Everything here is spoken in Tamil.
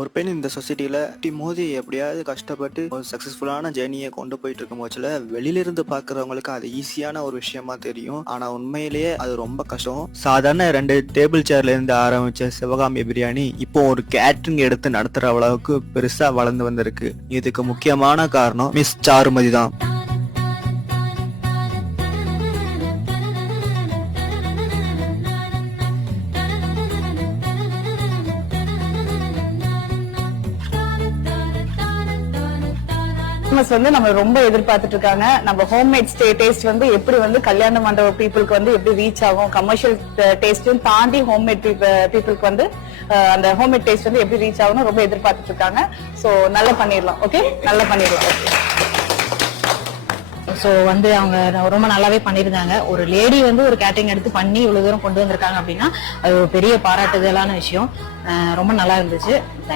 ஒரு பெண் இந்த சொசைட்டில மோதி எப்படியாவது கஷ்டப்பட்டு ஒரு சக்சஸ்ஃபுல்லான ஜேர்னியை கொண்டு போயிட்டு இருக்கும் போச்சுல வெளியில இருந்து பாக்குறவங்களுக்கு அது ஈஸியான ஒரு விஷயமா தெரியும். ஆனா உண்மையிலேயே அது ரொம்ப கஷ்டம். சாதாரண ரெண்டு டேபிள் சேர்ல இருந்து ஆரம்பிச்ச சிவகாமி பிரியாணி இப்போ ஒரு கேட்ரிங் எடுத்து நடத்துற அளவுக்கு பெருசா வளர்ந்து வந்திருக்கு. இதுக்கு முக்கியமான காரணம் மிஸ் சாருமதி தான். கஸ்டமர்ஸ் வந்து நம்ம ரொம்ப எதிர்பார்த்துட்டு இருக்காங்க நம்ம ஹோம்மேட் ஸ்டே டேஸ்ட் வந்து எப்படி வந்து கல்யாண மண்டப பீப்புளுக்கு வந்து எப்படி ரீச் ஆகும் கமர்ஷியல் டேஸ்டும் தாண்டி ஹோம்மேட் பீப்புளுக்கு வந்து அந்த ஹோம்மேட் டேஸ்ட் வந்து எப்படி ரீச் ஆகும் ரொம்ப எதிர்பார்த்துட்டு இருக்காங்க சோ நல்லா பண்ணிடலாம் ஓகே நல்லா பண்ணிடலாம். ஸோ வந்து அவங்க ரொம்ப நல்லாவே பண்ணியிருந்தாங்க. ஒரு லேடி வந்து ஒரு கேட்டரிங் எடுத்து பண்ணி இவ்வளவு தூரம் கொண்டு வந்திருக்காங்க அப்படின்னா அது ஒரு பெரிய பாராட்டுதலான விஷயம். ரொம்ப நல்லா இருந்துச்சு.